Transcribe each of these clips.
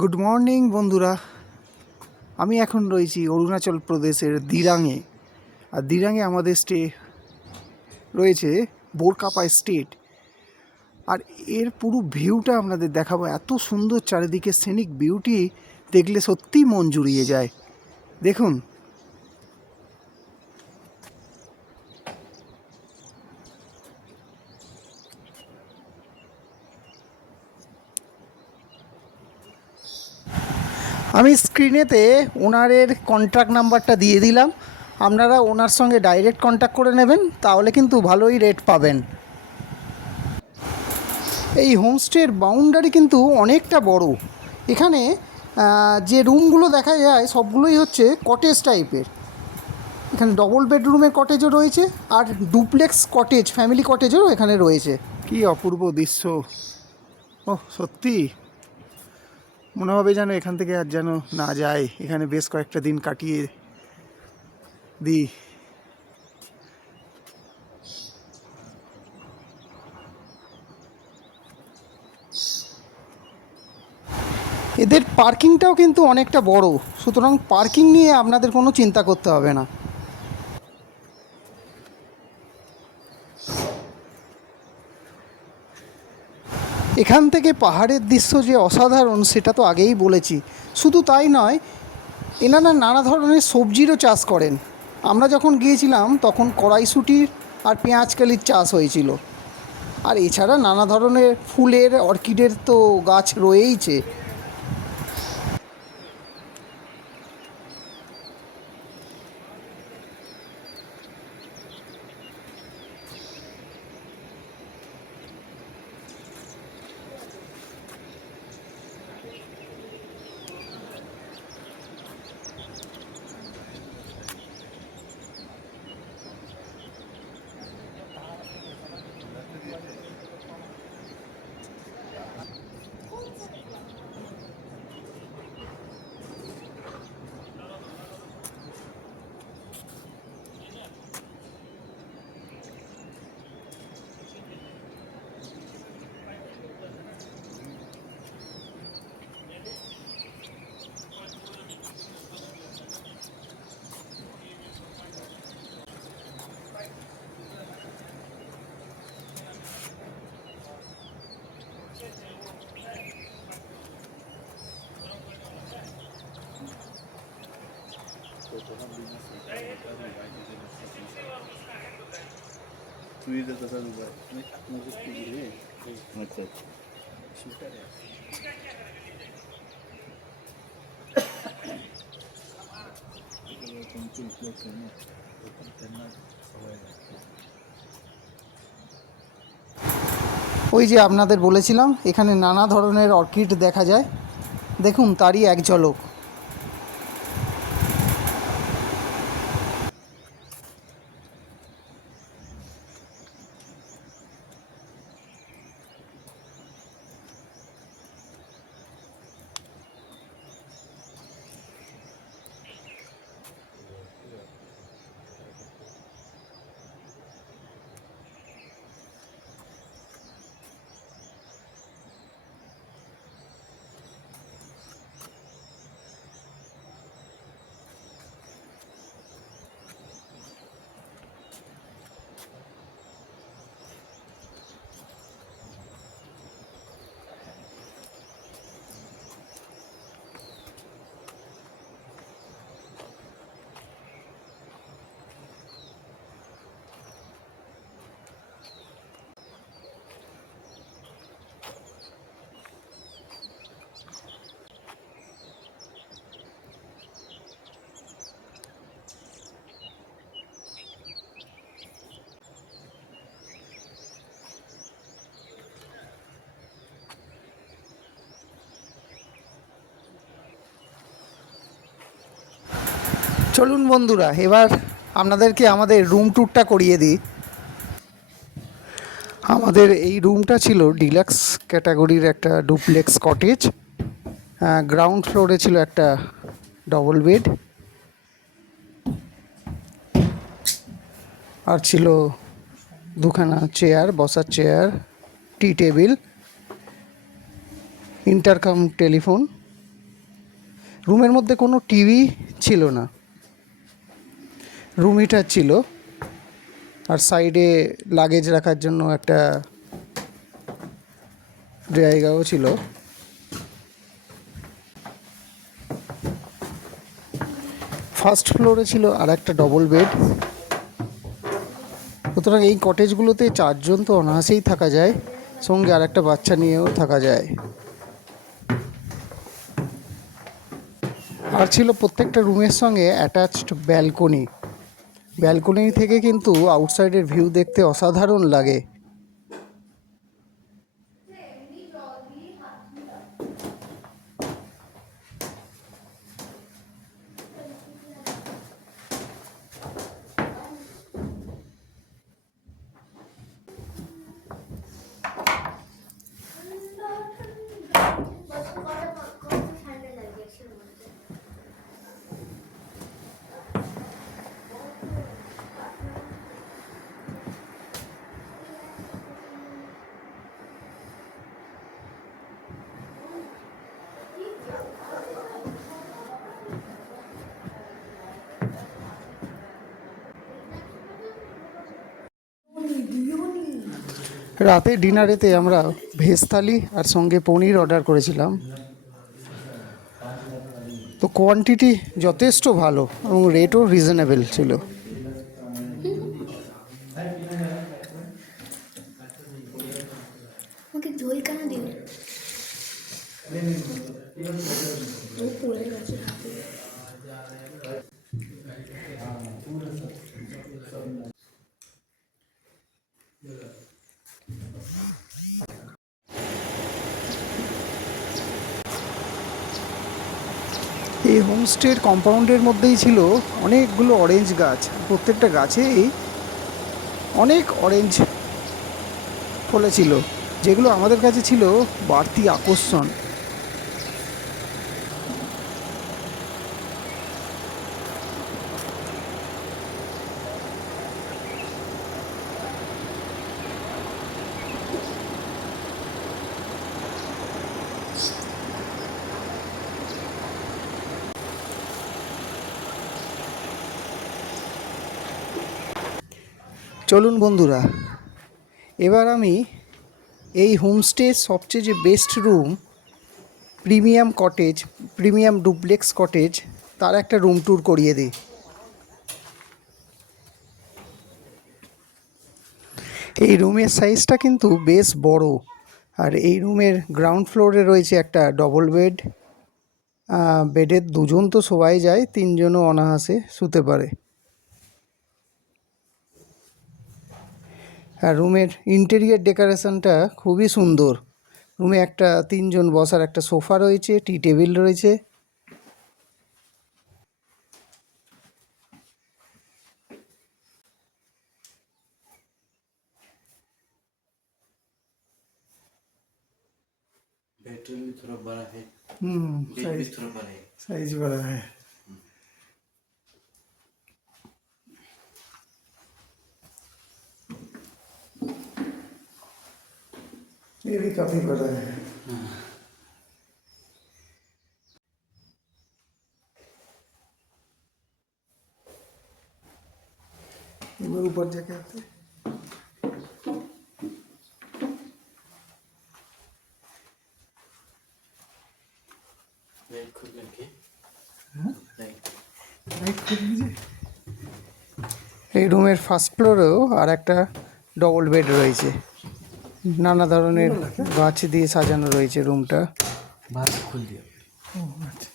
Good morning বন্ধুরা। আমি এখন রয়েছি অরুণাচল প্রদেশের দিরাঙে। আর দিরাঙে আমাদের রয়েছে বোরকাপা স্টেট। আর এর পুরো ভিউটা আপনাদের দেখাবো। এত সুন্দর চারিদিকে সিনিক বিউটি, দেখলে সত্যিই মন জুড়িয়ে যায়। দেখুন, আমি স্ক্রিনেতে ওনারের কন্ট্যাক্ট নাম্বারটা দিয়ে দিলাম। আপনারা ওনার সঙ্গে ডাইরেক্ট কন্ট্যাক্ট করে নেবেন, তাহলে কিন্তু ভালোই রেট পাবেন। এই হোমস্টের বাউন্ডারি কিন্তু অনেকটা বড়। এখানে যে রুমগুলো দেখা যায় সবগুলোই হচ্ছে কটেজ টাইপের। এখানে ডবল বেডরুমের কটেজও রয়েছে, আর ডুপ্লেক্স কটেজ, ফ্যামিলি কটেজও এখানে রয়েছে। কি অপূর্ব দৃশ্য! ওহ, সত্যি মনে হবে যেন এখান থেকে আর যেন না যায়, এখানে বেশ কয়েকটা দিন কাটিয়ে দিই। এদের পার্কিংটাও কিন্তু অনেকটা বড়, সুতরাং পার্কিং নিয়ে আপনাদের কোনো চিন্তা করতে হবে না। এখান থেকে পাহাড়ের দৃশ্য যে অসাধারণ সেটা তো আগেই বলেছি। শুধু তাই নয়, এনারা নানা ধরনের সবজিরও চাষ করেন। আমরা যখন গিয়েছিলাম তখন কড়াইশুঁটির আর পেঁয়াজকালির চাষ হয়েছিল। আর এছাড়া নানা ধরনের ফুলের, অর্কিডের তো গাছ রয়েইছে। ওই যে আপনাদের বলেছিলাম এখানে নানা ধরনের অর্কিড দেখা যায়, দেখুন তারই এক ঝলক। চলুন বন্ধুরা, এবার আপনাদেরকে আমাদের রুম ট্যুরটা করিয়ে দিই। আমাদের এই রুমটা ছিল ডিলাক্স ক্যাটাগরির একটা ডুপ্লেক্স কটেজ। গ্রাউন্ড ফ্লোরে ছিল একটা ডবল বেড, আর ছিল দুখানা চেয়ার, বসার চেয়ার, টি টেবিল, ইন্টারকম টেলিফোন, রুমের মধ্যে কোনো টিভি ছিল না, রুম হিটার ছিল, আর সাইডে লাগেজ রাখার জন্য একটা জায়গাও ছিল। ফার্স্ট ফ্লোরে ছিল আর একটা ডবল বেড। সুতরাং এই কটেজগুলোতে 4 জন তো অনায়াসেই থাকা যায়, সঙ্গে আর একটা বাচ্চা নিয়েও থাকা যায়। আর ছিল প্রত্যেকটা রুমের সঙ্গে অ্যাটাচড ব্যালকনি। ব্যালকনি থেকে কিন্তু আউটসাইডের ভিউ দেখতে অসাধারণ লাগে। রাতে ডিনারেতে আমরা ভেজ থালি আর সঙ্গে পনির অর্ডার করেছিলাম। তো কোয়ান্টিটি যথেষ্ট ভালো এবং রেটও রিজনেবল ছিল। এই হোমস্টের কম্পাউন্ডের মধ্যেই ছিল অনেকগুলো অরেঞ্জ গাছ। প্রত্যেকটা গাছেই অনেক অরেঞ্জ ফলেছিল, যেগুলো আমাদের কাছে ছিল বাড়তি আকর্ষণ। চলুন বন্ধুরা, এবার আমি এই হোমস্টে সবচেয়ে যে best room, premium cottage, premium duplex cottage, তার একটা রুম ট্যুর করিয়ে দিই। এই রুমের সাইজটা কিন্তু বেশ বড়, আর এই রুমের গ্রাউন্ড ফ্লোরে রয়েছে একটা ডবল বেড। বেডের 2 জন তো শোয়াই যায়, 3 জনও অনায়াসে শুতে পারে। আর রুমের ইন্টেরিয়ার ডেকোরেশনটা খুবই সুন্দর। রুমে একটা 3 জন বসার একটা সোফা রয়েছে, টি টেবিল রয়েছে। बेडरूम भी थोड़ा बड़ा है, बेड भी साइज थोड़ा बड़ा है। साइज बड़ा है। ये भी काफी बड़ा है। एक बार ऊपर जाके आते हैं। लाइट खुल करके लाइट লাইট করে দিয়েছে। এই রুমের ফার্স্ট ফ্লোরেও আর একটা ডবল বেড রয়েছে। নানা ধরনের গাছ দিয়ে সাজানো রয়েছে রুমটা। बाहर से खुल दिया, ও আচ্ছা।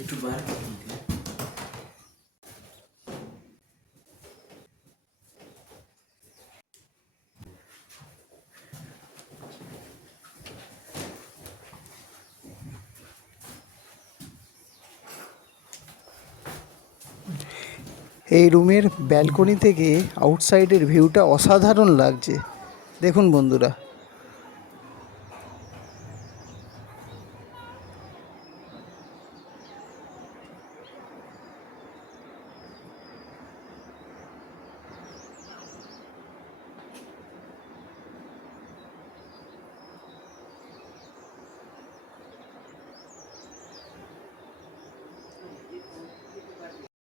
একটু बाहर खुल दिया। এই রুমের ব্যালকনি থেকে আউটসাইডের ভিউটা অসাধারণ লাগছে। দেখুন বন্ধুরা।